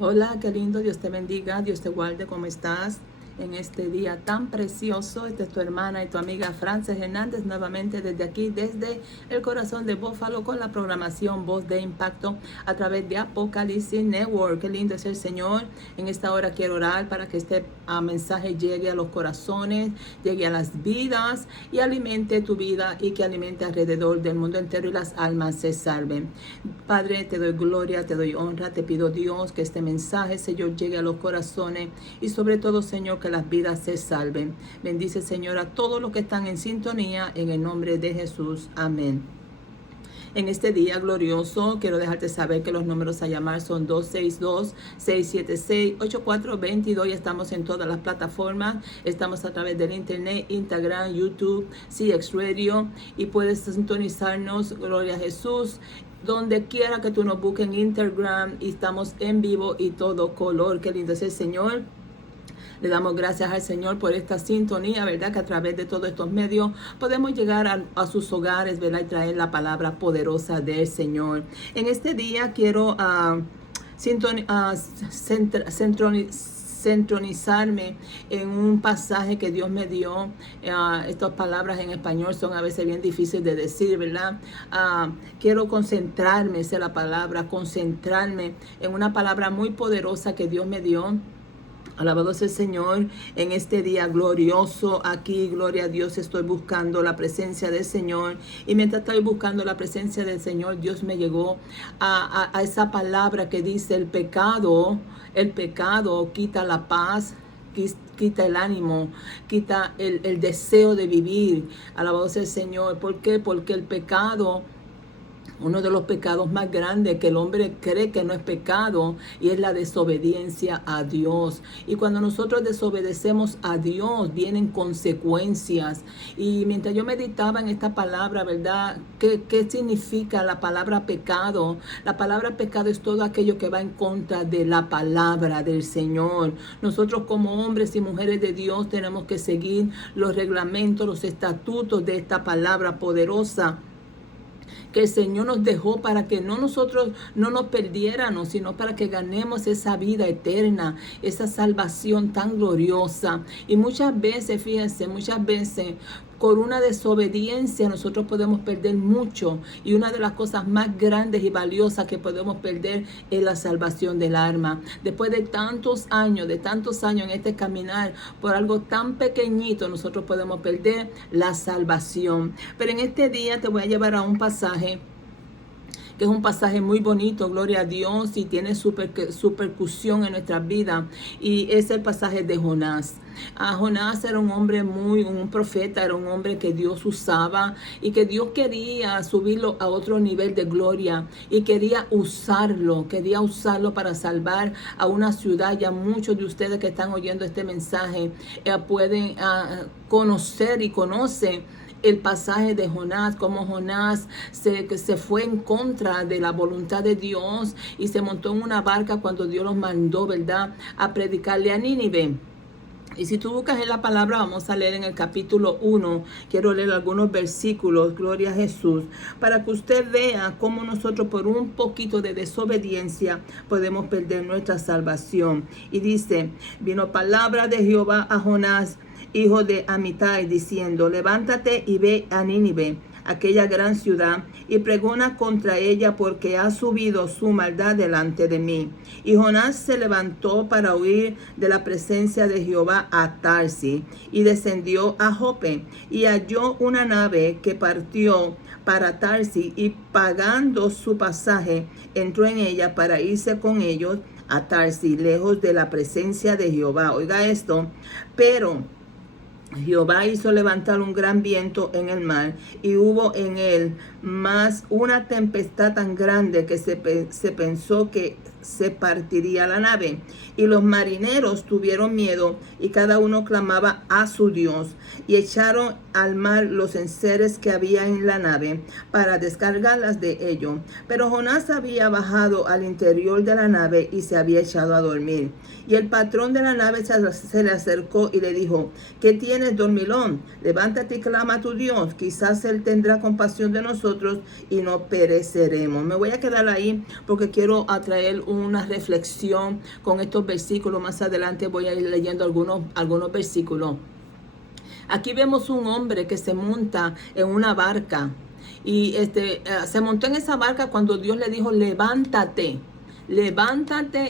Hola, qué lindo, Dios te bendiga, Dios te guarde, ¿cómo estás? En este día tan precioso, esta es tu hermana y tu amiga Frances Hernández, nuevamente desde aquí, desde el corazón de Búfalo, con la programación Voz de Impacto a través de Apocalipsis Network. Qué lindo es el Señor. En esta hora quiero orar para que este mensaje llegue a los corazones, llegue a las vidas y alimente tu vida y que alimente alrededor del mundo entero y las almas se salven. Padre, te doy gloria, te doy honra, te pido Dios que este mensaje, Señor, llegue a los corazones y sobre todo, Señor, que las vidas se salven. Bendice, Señor, a todos los que están en sintonía en el nombre de Jesús. Amén. En este día glorioso, quiero dejarte saber que los números a llamar son 262-676-8422 y estamos en todas las plataformas. Estamos a través del internet, Instagram, YouTube, CX Radio y puedes sintonizarnos, gloria a Jesús, donde quiera que tú nos busques en Instagram y estamos en vivo y todo color. Qué lindo es el Señor. Le damos gracias al Señor por esta sintonía, ¿verdad? Que a través de todos estos medios podemos llegar a sus hogares, ¿verdad? Y traer la palabra poderosa del Señor. En este día quiero centronizarme en un pasaje que Dios me dio. Estas palabras en español son a veces bien difíciles de decir, ¿verdad? Quiero concentrarme, esa es la palabra, concentrarme en una palabra muy poderosa que Dios me dio. Alabado sea el Señor en este día glorioso. Aquí, gloria a Dios, estoy buscando la presencia del Señor. Y mientras estoy buscando la presencia del Señor, Dios me llegó a esa palabra que dice: el pecado quita la paz, quita el ánimo, quita el deseo de vivir. Alabado sea el Señor. ¿Por qué? Porque el pecado, uno de los pecados más grandes que el hombre cree que no es pecado, y es la desobediencia a Dios. Y cuando nosotros desobedecemos a Dios, vienen consecuencias. Y mientras yo meditaba en esta palabra, ¿verdad? ¿Qué significa la palabra pecado? La palabra pecado es todo aquello que va en contra de la palabra del Señor. Nosotros como hombres y mujeres de Dios tenemos que seguir los reglamentos, los estatutos de esta palabra poderosa que el Señor nos dejó para que nosotros no nos perdiéramos, sino para que ganemos esa vida eterna, esa salvación tan gloriosa. Y muchas veces, fíjense, por una desobediencia nosotros podemos perder mucho, y una de las cosas más grandes y valiosas que podemos perder es la salvación del alma. Después de tantos años en este caminar, por algo tan pequeñito nosotros podemos perder la salvación. Pero en este día te voy a llevar a un pasaje que es un pasaje muy bonito, gloria a Dios, y tiene su percusión en nuestras vidas, y es el pasaje de Jonás. Jonás era un hombre un profeta, era un hombre que Dios usaba y que Dios quería subirlo a otro nivel de gloria, y quería usarlo para salvar a una ciudad. Ya muchos de ustedes que están oyendo este mensaje pueden conocer y conocen el pasaje de Jonás, como Jonás se fue en contra de la voluntad de Dios y se montó en una barca cuando Dios los mandó, ¿verdad?, a predicarle a Nínive. Y si tú buscas en la palabra, vamos a leer en el capítulo 1, quiero leer algunos versículos, gloria a Jesús, para que usted vea cómo nosotros por un poquito de desobediencia podemos perder nuestra salvación. Y dice: vino palabra de Jehová a Jonás, hijo de Amitai, diciendo: levántate y ve a Nínive, aquella gran ciudad, y pregona contra ella, porque ha subido su maldad delante de mí. Y Jonás se levantó para huir de la presencia de Jehová a Tarsis, y descendió a Jope, y halló una nave que partió para Tarsis, y pagando su pasaje, entró en ella para irse con ellos a Tarsis, lejos de la presencia de Jehová. Oiga esto: pero Jehová hizo levantar un gran viento en el mar, y hubo en él más una tempestad tan grande que se pensó que se partiría la nave. Y los marineros tuvieron miedo, y cada uno clamaba a su Dios, y echaron al mar los enseres que había en la nave para descargarlas de ello. Pero Jonás había bajado al interior de la nave y se había echado a dormir. Y el patrón de la nave se le acercó y le dijo: ¿qué tienes, dormilón? Levántate y clama a tu Dios, quizás él tendrá compasión de nosotros y no pereceremos. Me voy a quedar ahí porque quiero traer una reflexión con estos versículos. Más adelante voy a ir leyendo algunos versículos. Aquí vemos un hombre que se monta en una barca y se montó en esa barca cuando Dios le dijo: levántate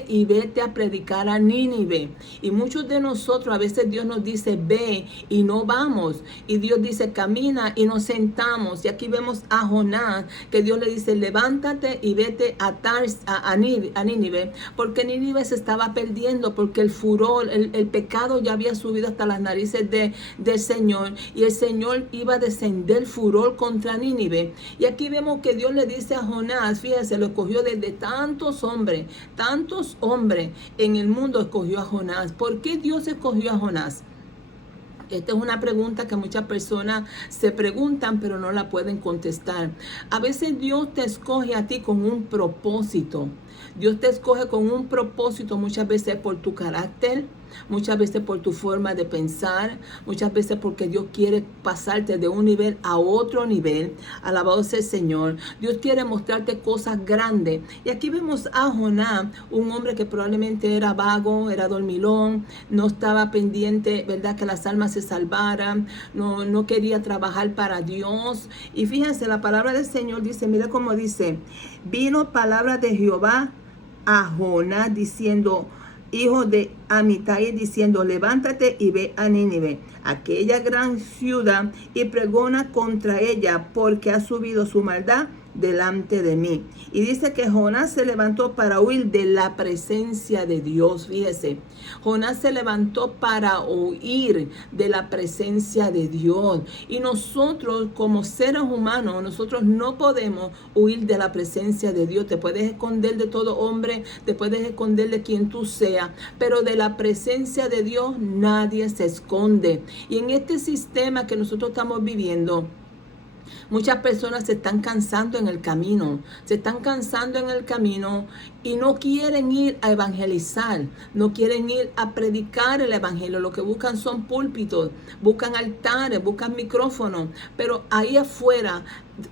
y vete a predicar a Nínive. Y muchos de nosotros, a veces Dios nos dice ve y no vamos, y Dios dice camina y nos sentamos. Y aquí vemos a Jonás, que Dios le dice: levántate y vete a Nínive, porque Nínive se estaba perdiendo, porque el furor, el pecado ya había subido hasta las narices del Señor, y el Señor iba a descender furor contra Nínive. Y aquí vemos que Dios le dice a Jonás, fíjese, lo escogió desde tantos hombres en el mundo, escogió a Jonás. ¿Por qué Dios escogió a Jonás? Esta es una pregunta que muchas personas se preguntan, pero no la pueden contestar. A veces Dios te escoge a ti con un propósito. Dios te escoge con un propósito, muchas veces por tu carácter, muchas veces por tu forma de pensar, muchas veces porque Dios quiere pasarte de un nivel a otro nivel. Alabado sea el Señor. Dios quiere mostrarte cosas grandes. Y aquí vemos a Jonás, un hombre que probablemente era vago, era dormilón, no estaba pendiente, ¿verdad?, que las almas se salvaran, no quería trabajar para Dios. Y fíjense, la palabra del Señor dice, mira cómo dice: vino palabra de Jehová a Jonás diciendo, hijo de Amitai, diciendo: levántate y ve a Nínive, aquella gran ciudad, y pregona contra ella, porque ha subido su maldad delante de mí. Y dice que Jonás se levantó para huir de la presencia de Dios. Fíjese, Jonás se levantó para huir de la presencia de Dios. Y nosotros, como seres humanos, nosotros no podemos huir de la presencia de Dios. Te puedes esconder de todo hombre, te puedes esconder de quien tú seas, pero de la presencia de Dios nadie se esconde. Y en este sistema que nosotros estamos viviendo, muchas personas se están cansando en el camino, y no quieren ir a evangelizar, no quieren ir a predicar el evangelio. Lo que buscan son púlpitos, buscan altares, buscan micrófonos, pero ahí afuera,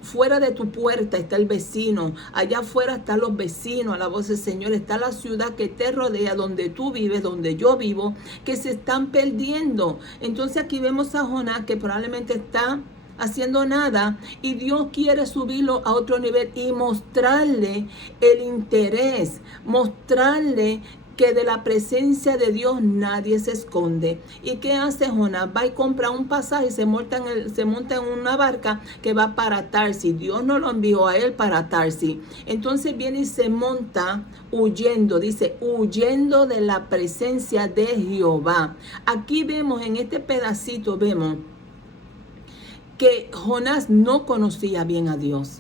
fuera de tu puerta está el vecino, allá afuera están los vecinos, a la voz del Señor, está la ciudad que te rodea, donde tú vives, donde yo vivo, que se están perdiendo. Entonces aquí vemos a Jonás, que probablemente está haciendo nada, y Dios quiere subirlo a otro nivel y mostrarle el interés, mostrarle que de la presencia de Dios nadie se esconde. ¿Y qué hace Jonás? Va y compra un pasaje, se monta en una barca que va para Tarsis. Dios no lo envió a él para Tarsis. Entonces viene y se monta huyendo, dice, huyendo de la presencia de Jehová. Aquí vemos, en este pedacito vemos que Jonás no conocía bien a Dios.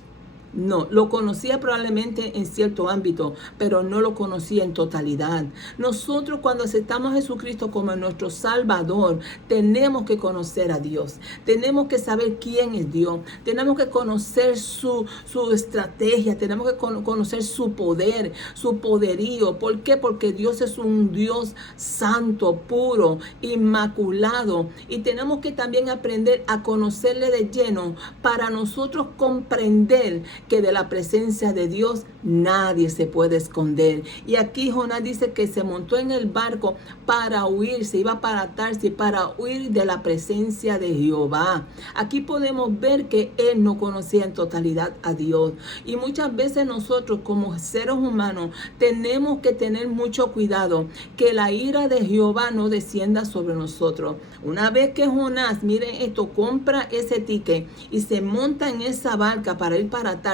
No, lo conocía probablemente en cierto ámbito, pero no lo conocía en totalidad. Nosotros, cuando aceptamos a Jesucristo como nuestro Salvador, tenemos que conocer a Dios. Tenemos que saber quién es Dios. Tenemos que conocer su estrategia. Tenemos que conocer su poder, su poderío. ¿Por qué? Porque Dios es un Dios santo, puro, inmaculado. Y tenemos que también aprender a conocerle de lleno para nosotros comprender que de la presencia de Dios nadie se puede esconder. Y aquí Jonás dice que se montó en el barco para huir, se iba para Tarsis, para huir de la presencia de Jehová. Aquí podemos ver que él no conocía en totalidad a Dios. Y muchas veces nosotros, como seres humanos, tenemos que tener mucho cuidado que la ira de Jehová no descienda sobre nosotros. Una vez que Jonás, miren esto, compra ese ticket y se monta en esa barca para ir para Tarsis,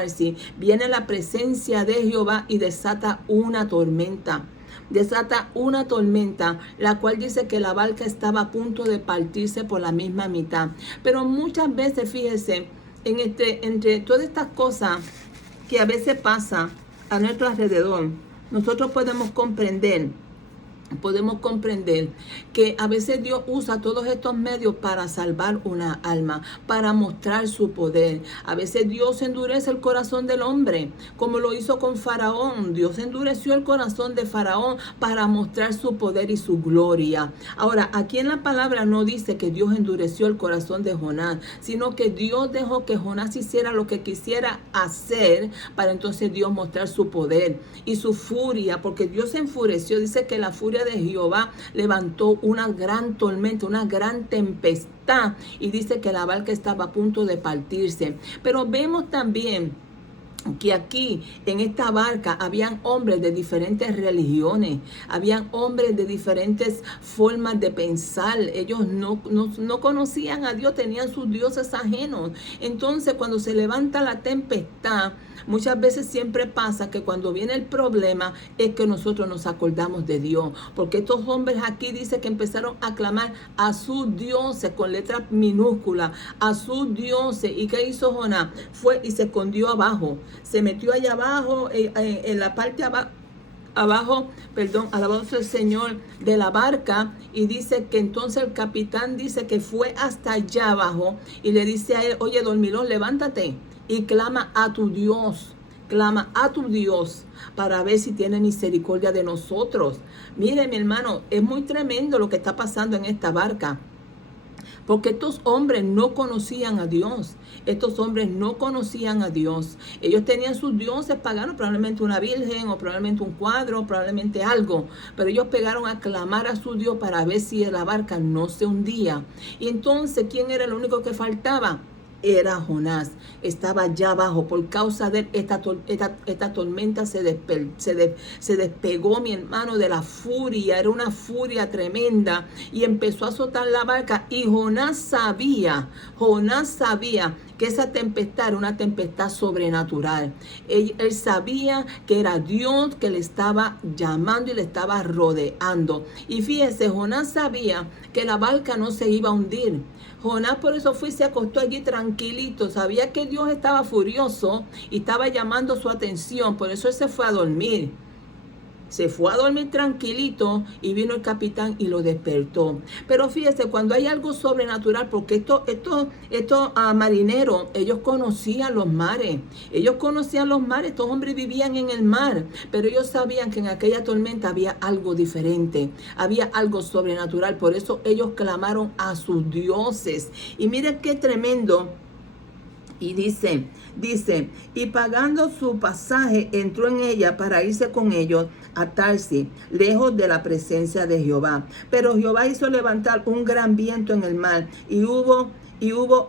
viene la presencia de Jehová y desata una tormenta. La cual dice que la barca estaba a punto de partirse por la misma mitad. Pero muchas veces, fíjese, entre todas estas cosas que a veces pasa a nuestro alrededor, nosotros podemos comprender podemos comprender que a veces Dios usa todos estos medios para salvar una alma, para mostrar su poder. A veces Dios endurece el corazón del hombre, como lo hizo con Faraón. Dios endureció el corazón de Faraón para mostrar su poder y su gloria. Ahora, aquí en la palabra no dice que Dios endureció el corazón de Jonás, sino que Dios dejó que Jonás hiciera lo que quisiera hacer para entonces Dios mostrar su poder y su furia, porque Dios se enfureció. Dice que la furia de Jehová levantó una gran tormenta, una gran tempestad, y dice que la barca estaba a punto de partirse. Pero vemos también que aquí en esta barca habían hombres de diferentes religiones, habían hombres de diferentes formas de pensar. Ellos no conocían a Dios, tenían sus dioses ajenos. Entonces, cuando se levanta la tempestad, muchas veces siempre pasa que cuando viene el problema es que nosotros nos acordamos de Dios, porque estos hombres aquí dice que empezaron a clamar a sus dioses con letras minúsculas, a sus dioses. ¿Y qué hizo Jonás? Fue y se escondió abajo, se metió allá abajo, en la parte abajo, alabado el Señor, de la barca, y dice que entonces el capitán dice que fue hasta allá abajo y le dice a él: oye, dormilón, levántate y clama a tu Dios. Clama a tu Dios para ver si tiene misericordia de nosotros. Mire, mi hermano, es muy tremendo lo que está pasando en esta barca, porque estos hombres no conocían a Dios. Estos hombres no conocían a Dios. Ellos tenían sus dioses paganos, probablemente una virgen, o probablemente un cuadro, probablemente algo. Pero ellos pegaron a clamar a su Dios para ver si la barca no se hundía. Y entonces, ¿quién era el único que faltaba? Era Jonás. Estaba allá abajo. Por causa de esta tormenta se despegó, mi hermano, de la furia. Era una furia tremenda y empezó a azotar la barca. Y Jonás sabía que esa tempestad era una tempestad sobrenatural. Él sabía que era Dios que le estaba llamando y le estaba rodeando. Y fíjese, Jonás sabía que la barca no se iba a hundir. Jonás por eso fue y se acostó allí tranquilito. Sabía que Dios estaba furioso y estaba llamando su atención. Por eso él se fue a dormir. Se fue a dormir tranquilito y vino el capitán y lo despertó. Pero fíjese, cuando hay algo sobrenatural, porque estos marineros, ellos conocían los mares. Estos hombres vivían en el mar, pero ellos sabían que en aquella tormenta había algo diferente, había algo sobrenatural. Por eso ellos clamaron a sus dioses. Y miren qué tremendo. Y dice, y pagando su pasaje, entró en ella para irse con ellos a Tarsis, lejos de la presencia de Jehová. Pero Jehová hizo levantar un gran viento en el mar, y hubo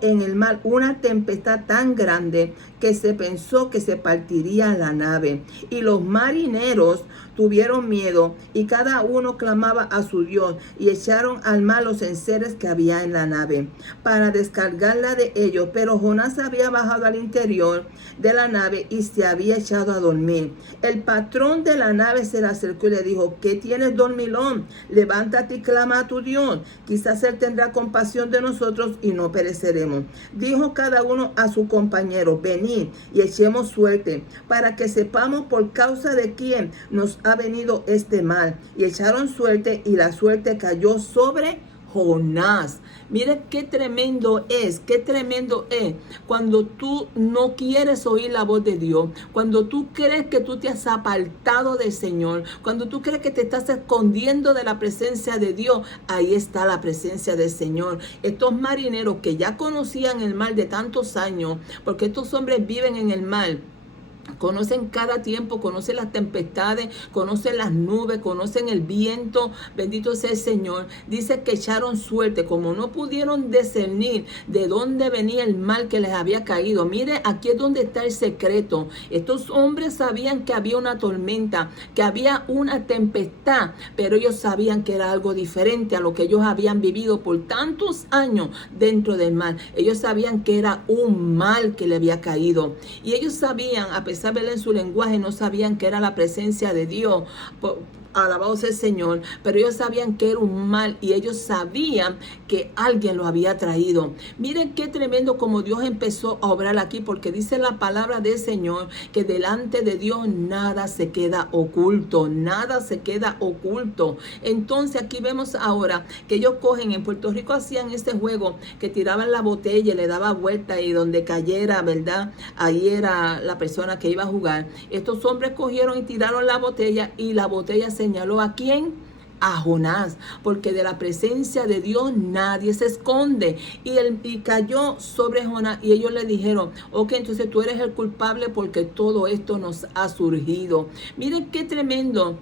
en el mar una tempestad tan grande que se pensó que se partiría la nave. Y los marineros tuvieron miedo, y cada uno clamaba a su Dios, y echaron al mar los enseres que había en la nave para descargarla de ellos. Pero Jonás había bajado al interior de la nave y se había echado a dormir. El patrón de la nave se le acercó y le dijo: ¿qué tienes, dormilón? Levántate y clama a tu Dios. Quizás él tendrá compasión de nosotros y no pereceremos. Dijo cada uno a su compañero: venid y echemos suerte, para que sepamos por causa de quién nos ha venido este mal. Y echaron suerte, y la suerte cayó sobre Jonás. Mire qué tremendo es cuando tú no quieres oír la voz de Dios, cuando tú crees que tú te has apartado del Señor, cuando tú crees que te estás escondiendo de la presencia de Dios. Ahí está la presencia del Señor. Estos marineros que ya conocían el mar de tantos años, porque estos hombres viven en el mar, conocen cada tiempo, conocen las tempestades, conocen las nubes, conocen el viento. Bendito sea el Señor. Dice que echaron suerte, como no pudieron discernir de dónde venía el mal que les había caído. Mire, aquí es donde está el secreto. Estos hombres sabían que había una tormenta, que había una tempestad, pero ellos sabían que era algo diferente a lo que ellos habían vivido por tantos años dentro del mar. Ellos sabían que era un mal que le había caído. Y ellos sabían, a pesar Jezabel en su lenguaje no sabían que era la presencia de Dios. Alabado sea el Señor, pero ellos sabían que era un mal y ellos sabían que alguien lo había traído. Miren qué tremendo como Dios empezó a obrar aquí, porque dice la palabra del Señor que delante de Dios nada se queda oculto, nada se queda oculto. Entonces aquí vemos ahora que ellos cogen, en Puerto Rico hacían este juego que tiraban la botella y le daba vuelta y donde cayera, ¿verdad? Ahí era la persona que iba a jugar. Estos hombres cogieron y tiraron la botella y la botella señaló ¿a quién? A Jonás, porque de la presencia de Dios nadie se esconde. Y cayó sobre Jonás y ellos le dijeron, ok, entonces tú eres el culpable porque todo esto nos ha surgido. Miren qué tremendo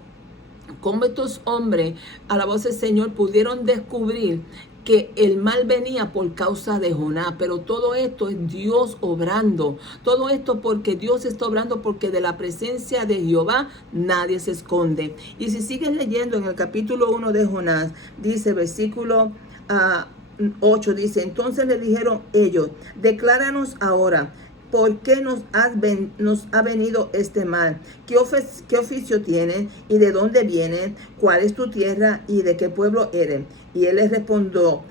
cómo estos hombres, a la voz del Señor, pudieron descubrir que el mal venía por causa de Jonás, pero todo esto es Dios obrando, todo esto porque Dios está obrando, porque de la presencia de Jehová nadie se esconde. Y si sigues leyendo en el capítulo 1 de Jonás, dice versículo 8, dice, entonces le dijeron ellos, decláranos ahora, ¿por qué nos ha venido este mal? ¿Qué oficio tienes y de dónde vienes? ¿Cuál es tu tierra y de qué pueblo eres? Y él les respondió,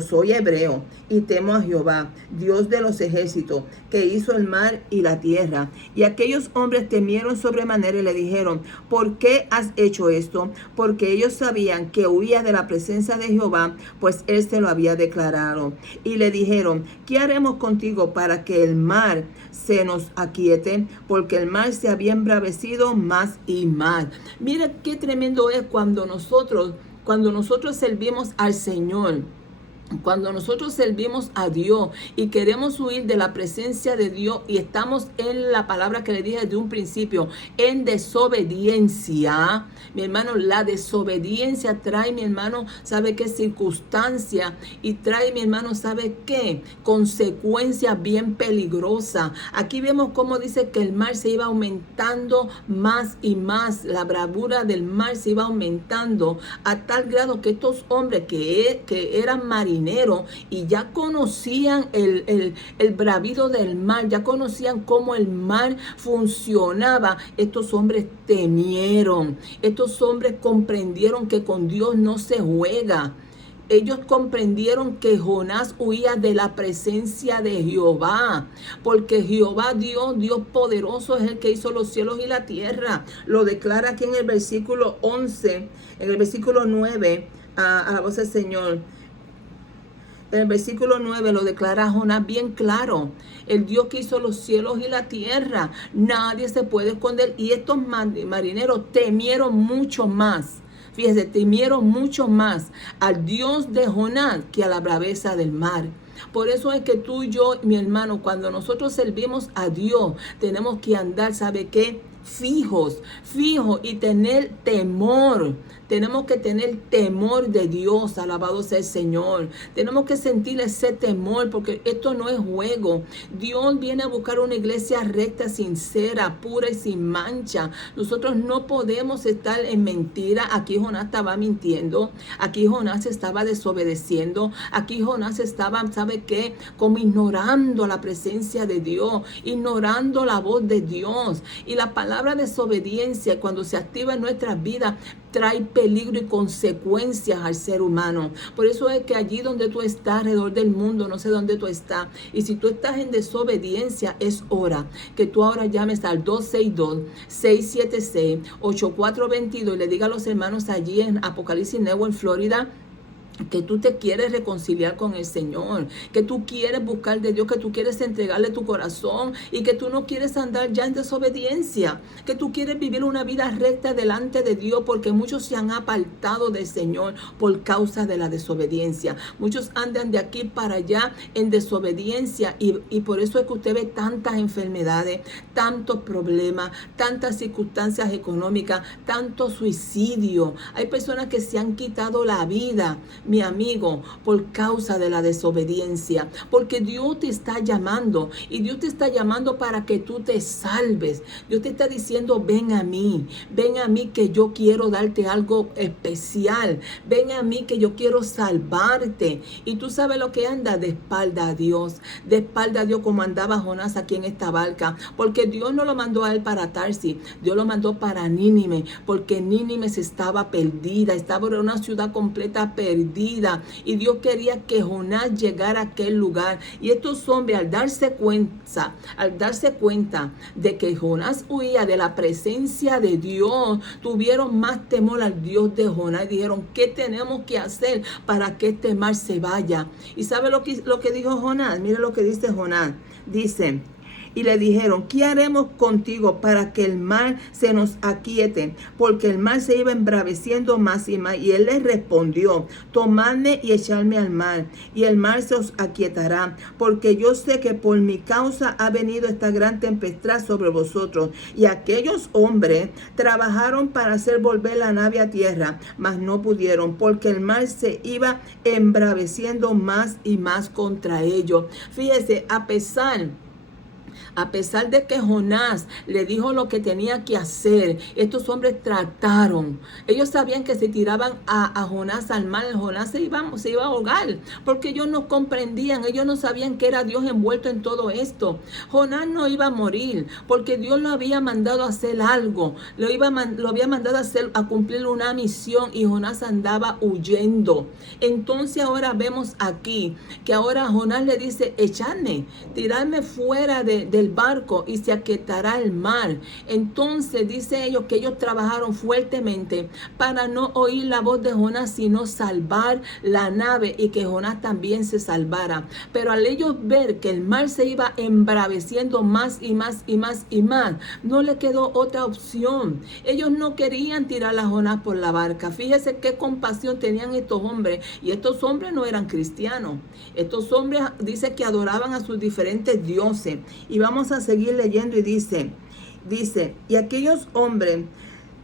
soy hebreo y temo a Jehová, Dios de los ejércitos, que hizo el mar y la tierra. Y aquellos hombres temieron sobremanera y le dijeron, ¿por qué has hecho esto? Porque ellos sabían que huía de la presencia de Jehová, pues él se lo había declarado. Y le dijeron, ¿qué haremos contigo para que el mar se nos aquiete? Porque el mar se había embravecido más y más. Mira qué tremendo es cuando nosotros servimos al Señor. Cuando nosotros servimos a Dios y queremos huir de la presencia de Dios y estamos en la palabra que le dije desde un principio, en desobediencia, mi hermano, la desobediencia trae, mi hermano, ¿sabe qué circunstancia? Y trae, mi hermano, ¿sabe qué? Consecuencias bien peligrosas. Aquí vemos cómo dice que el mar se iba aumentando más y más, la bravura del mar se iba aumentando a tal grado que estos hombres que eran marineros y ya conocían el bravido del mar, ya conocían cómo el mar funcionaba. Estos hombres temieron, estos hombres comprendieron que con Dios no se juega. Ellos comprendieron que Jonás huía de la presencia de Jehová, porque Jehová Dios poderoso, es el que hizo los cielos y la tierra. Lo declara aquí en el versículo 11, en el versículo 9, a la voz del Señor. En el versículo 9 lo declara Jonás bien claro. El Dios que hizo los cielos y la tierra. Nadie se puede esconder. Y estos marineros temieron mucho más. Fíjese, temieron mucho más al Dios de Jonás que a la braveza del mar. Por eso es que tú y yo, mi hermano, cuando nosotros servimos a Dios, tenemos que andar, ¿sabe qué? Fijos y tener temor. Tenemos que tener temor de Dios, alabado sea el Señor. Tenemos que sentir ese temor porque esto no es juego. Dios viene a buscar una iglesia recta, sincera, pura y sin mancha. Nosotros no podemos estar en mentira. Aquí Jonás estaba mintiendo. Aquí Jonás estaba desobedeciendo. Aquí Jonás estaba, ¿sabe qué? Como ignorando la presencia de Dios, ignorando la voz de Dios. Y la palabra desobediencia, cuando se activa en nuestras vidas, trae peligro y consecuencias al ser humano. Por eso es que allí donde tú estás, alrededor del mundo, no sé dónde tú estás, y si tú estás en desobediencia, es hora que tú ahora llames al 262-676-8422 y le diga a los hermanos allí en Apocalipsis Network, en Florida, que tú te quieres reconciliar con el Señor, que tú quieres buscar de Dios, que tú quieres entregarle tu corazón y que tú no quieres andar ya en desobediencia, que tú quieres vivir una vida recta delante de Dios, porque muchos se han apartado del Señor por causa de la desobediencia. Muchos andan de aquí para allá en desobediencia y por eso es que usted ve tantas enfermedades, tantos problemas, tantas circunstancias económicas, tanto suicidio. Hay personas que se han quitado la vida. mi amigo, por causa de la desobediencia. Porque Dios te está llamando y Dios te está llamando para que tú te salves. Dios te está diciendo, ven a mí que yo quiero darte algo especial. Ven a mí que yo quiero salvarte. Y tú sabes lo que anda de espalda a Dios, como andaba Jonás aquí en esta barca, porque Dios no lo mandó a él para Tarsis, Dios lo mandó para Nínive, porque Nínive estaba perdida, estaba en una ciudad completa perdida, y Dios quería que Jonás llegara a aquel lugar. Y estos hombres, al darse cuenta de que Jonás huía de la presencia de Dios, tuvieron más temor al Dios de Jonás y dijeron, ¿qué tenemos que hacer para que este mar se vaya? ¿Y sabe lo que dijo Jonás? Mire lo que dice Jonás. Dice, y le dijeron, ¿qué haremos contigo para que el mar se nos aquiete? Porque el mar se iba embraveciendo más y más. Y él les respondió, tomadme y echadme al mar, y el mar se os aquietará, porque yo sé que por mi causa ha venido esta gran tempestad sobre vosotros. Y aquellos hombres trabajaron para hacer volver la nave a tierra, mas no pudieron, porque el mar se iba embraveciendo más y más contra ellos. Fíjese, a pesar de que Jonás le dijo lo que tenía que hacer, estos hombres trataron. Ellos sabían que si tiraban a Jonás al mar, Jonás se iba a ahogar, porque ellos no comprendían, ellos no sabían que era Dios envuelto en todo esto. Jonás no iba a morir, porque Dios lo había mandado a hacer algo, lo había mandado a cumplir una misión, y Jonás andaba huyendo. Entonces ahora vemos aquí que ahora Jonás le dice, echadme, tirarme fuera del barco y se aquietará el mar. Entonces dice ellos que ellos trabajaron fuertemente para no oír la voz de Jonás, sino salvar la nave y que Jonás también se salvara. Pero al ellos ver que el mar se iba embraveciendo más y más y más y más, no le quedó otra opción. Ellos no querían tirar a Jonás por la barca. Fíjese qué compasión tenían estos hombres, y estos hombres no eran cristianos. Estos hombres dice que adoraban a sus diferentes dioses. Y vamos a seguir leyendo y dice, y aquellos hombres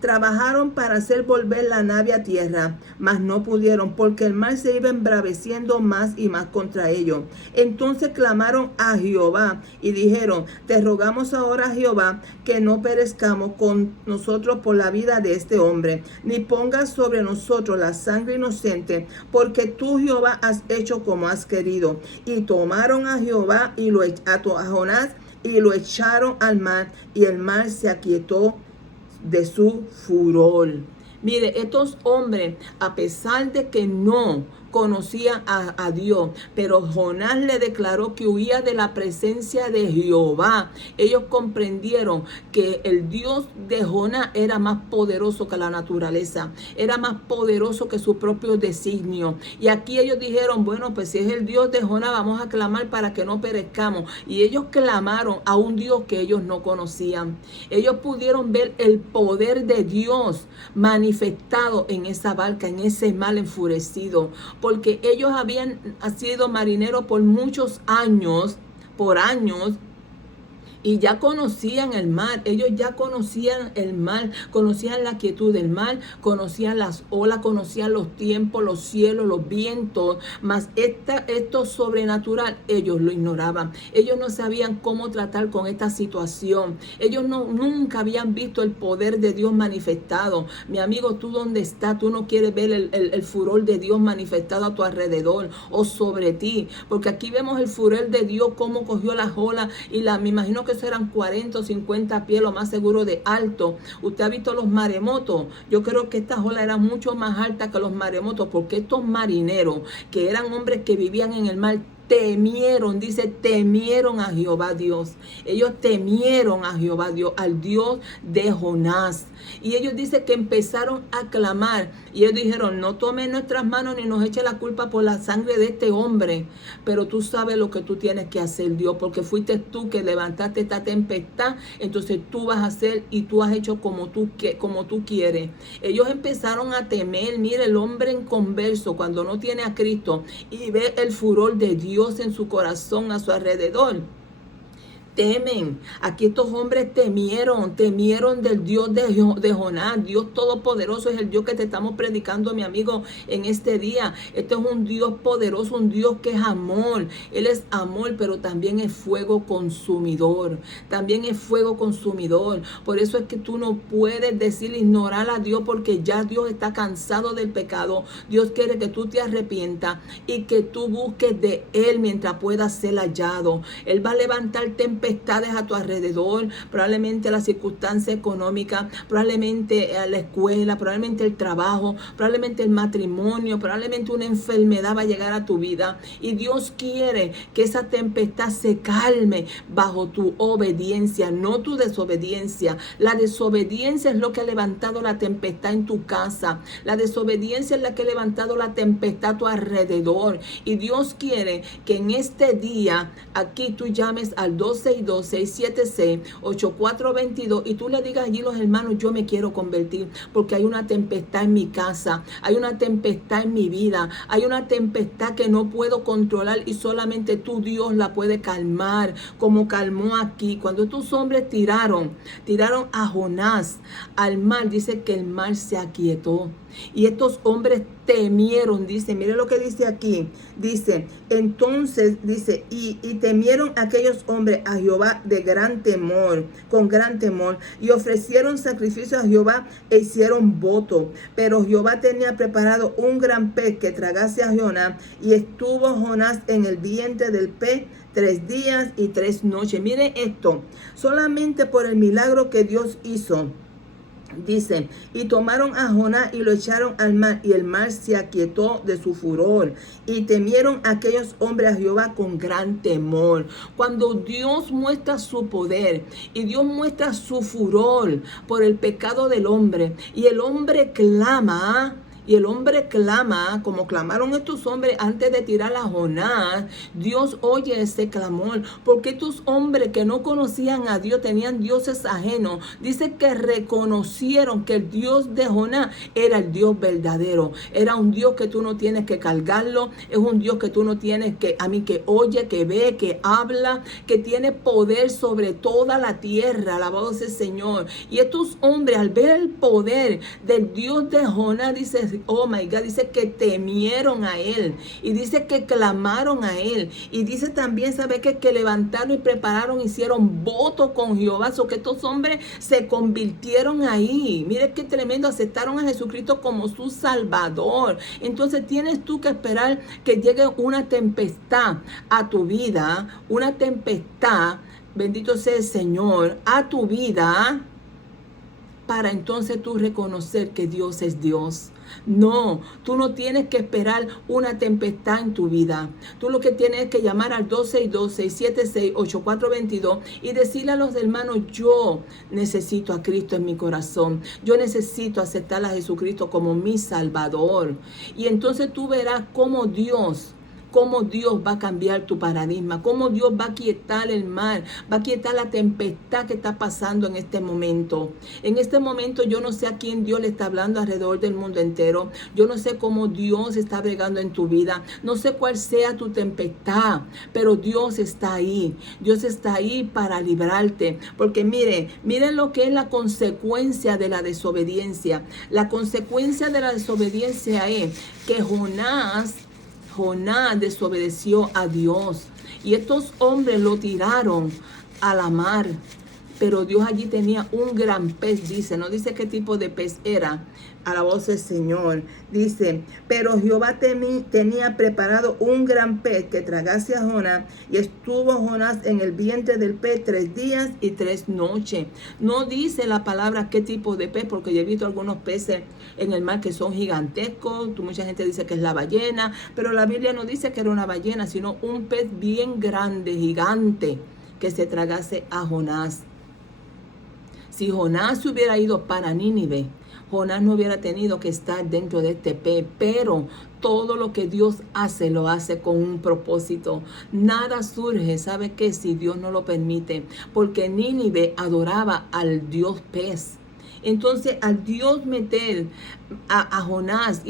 trabajaron para hacer volver la nave a tierra, mas no pudieron, porque el mar se iba embraveciendo más y más contra ellos. Entonces clamaron a Jehová y dijeron, te rogamos ahora, Jehová, que no perezcamos con nosotros por la vida de este hombre, ni pongas sobre nosotros la sangre inocente, porque tú, Jehová, has hecho como has querido. Y tomaron a Jehová y a Jonás y lo echaron al mar, y el mar se aquietó de su furor. Mire, estos hombres, a pesar de que no conocían a Dios, pero Jonás le declaró que huía de la presencia de Jehová. Ellos comprendieron que el Dios de Jonás era más poderoso que la naturaleza, era más poderoso que su propio designio. Y aquí ellos dijeron, bueno, pues si es el Dios de Jonás, vamos a clamar para que no perezcamos. Y ellos clamaron a un Dios que ellos no conocían. Ellos pudieron ver el poder de Dios manifestado en esa barca, en ese mar enfurecido, porque ellos habían sido marineros por muchos años, y ya conocían el mar. Ellos ya conocían el mar, conocían la quietud del mar, conocían las olas, conocían los tiempos, los cielos, los vientos, mas esto sobrenatural ellos lo ignoraban. Ellos no sabían cómo tratar con esta situación. Ellos nunca habían visto el poder de Dios manifestado. Mi amigo, tú donde estás, tú no quieres ver el furor de Dios manifestado a tu alrededor o sobre ti, porque aquí vemos el furor de Dios, cómo cogió las olas, y me imagino que eso eran 40 o 50 pies, lo más seguro, de alto. Usted ha visto los maremotos. Yo creo que estas olas eran mucho más altas que los maremotos, porque estos marineros, que eran hombres que vivían en el mar, temieron a Jehová Dios. Ellos temieron a Jehová Dios, al Dios de Jonás. Y ellos dicen que empezaron a clamar. Y ellos dijeron, no tome en nuestras manos ni nos eche la culpa por la sangre de este hombre. Pero tú sabes lo que tú tienes que hacer, Dios, porque fuiste tú que levantaste esta tempestad. Entonces tú vas a hacer, y tú has hecho como tú quieres. Ellos empezaron a temer. Mire, el hombre inconverso, cuando no tiene a Cristo y ve el furor de Dios en su corazón, a su alrededor, temen. Aquí estos hombres temieron del Dios de Jonás. Dios todopoderoso es el Dios que te estamos predicando, mi amigo, en este día. Este es un Dios poderoso, un Dios que es amor. Él es amor, pero también es fuego consumidor. También es fuego consumidor. Por eso es que tú no puedes decir ignorar a Dios, porque ya Dios está cansado del pecado. Dios quiere que tú te arrepientas y que tú busques de Él mientras puedas ser hallado. Él va a levantar tempestades a tu alrededor, probablemente la circunstancia económica, probablemente la escuela, probablemente el trabajo, probablemente el matrimonio, probablemente una enfermedad va a llegar a tu vida. Y Dios quiere que esa tempestad se calme bajo tu obediencia, no tu desobediencia. La desobediencia es lo que ha levantado la tempestad en tu casa. La desobediencia es la que ha levantado la tempestad a tu alrededor. Y Dios quiere que en este día aquí tú llames al 262-676-8422 y tú le digas allí a los hermanos: yo me quiero convertir porque hay una tempestad en mi casa, hay una tempestad en mi vida, hay una tempestad que no puedo controlar y solamente tú, Dios, la puede calmar, como calmó aquí cuando estos hombres tiraron a Jonás al mar. Dice que el mar se aquietó y estos hombres temieron. Dice, mire lo que dice aquí, dice, entonces dice, y temieron aquellos hombres a Jehová de gran temor, con gran temor, y ofrecieron sacrificio a Jehová e hicieron voto. Pero Jehová tenía preparado un gran pez que tragase a Jonás, y estuvo Jonás en el vientre del pez 3 días y 3 noches. Mire esto, solamente por el milagro que Dios hizo. Dice, y tomaron a Jonás y lo echaron al mar, y el mar se aquietó de su furor, y temieron aquellos hombres a Jehová con gran temor. Cuando Dios muestra su poder y Dios muestra su furor por el pecado del hombre, y el hombre clama, como clamaron estos hombres antes de tirar a Jonás, Dios oye ese clamor, porque estos hombres que no conocían a Dios, tenían dioses ajenos. Dice que reconocieron que el Dios de Jonás era el Dios verdadero. Era un Dios que tú no tienes que cargarlo, es un Dios que tú no tienes que oye, que ve, que habla, que tiene poder sobre toda la tierra. Alabado sea el Señor. Y estos hombres, al ver el poder del Dios de Jonás, dice, oh my God, dice que temieron a Él, y dice que clamaron a Él, y dice también, ¿sabe qué? Que levantaron y prepararon, hicieron voto con Jehová. So que estos hombres se convirtieron ahí. Mire qué tremendo, aceptaron a Jesucristo como su Salvador. Entonces tienes tú que esperar que llegue una tempestad a tu vida, una tempestad, bendito sea el Señor, a tu vida, para entonces tú reconocer que Dios es Dios. No, tú no tienes que esperar una tempestad en tu vida. Tú lo que tienes es que llamar al 262-676-8422 y decirle a los hermanos: yo necesito a Cristo en mi corazón. Yo necesito aceptar a Jesucristo como mi Salvador. Y entonces tú verás cómo Dios va a cambiar tu paradigma, cómo Dios va a quietar el mar, va a quietar la tempestad que está pasando en este momento. En este momento yo no sé a quién Dios le está hablando alrededor del mundo entero. Yo no sé cómo Dios está bregando en tu vida. No sé cuál sea tu tempestad, pero Dios está ahí. Dios está ahí para librarte. Porque miren lo que es la consecuencia de la desobediencia. La consecuencia de la desobediencia es que Jonás desobedeció a Dios, y estos hombres lo tiraron a la mar. Pero Dios allí tenía un gran pez, dice, no dice qué tipo de pez era. A la voz del Señor, dice, pero Jehová tenía preparado un gran pez que tragase a Jonás, y estuvo Jonás en el vientre del pez 3 días y 3 noches. No dice la palabra qué tipo de pez, porque yo he visto algunos peces en el mar que son gigantescos. Mucha gente dice que es la ballena, pero la Biblia no dice que era una ballena, sino un pez bien grande, gigante, que se tragase a Jonás. Si Jonás se hubiera ido para Nínive, Jonás no hubiera tenido que estar dentro de este pez. Pero todo lo que Dios hace, lo hace con un propósito. Nada surge, ¿sabe qué? Si Dios no lo permite. Porque Nínive adoraba al Dios pez. Entonces, al Dios meter a Jonás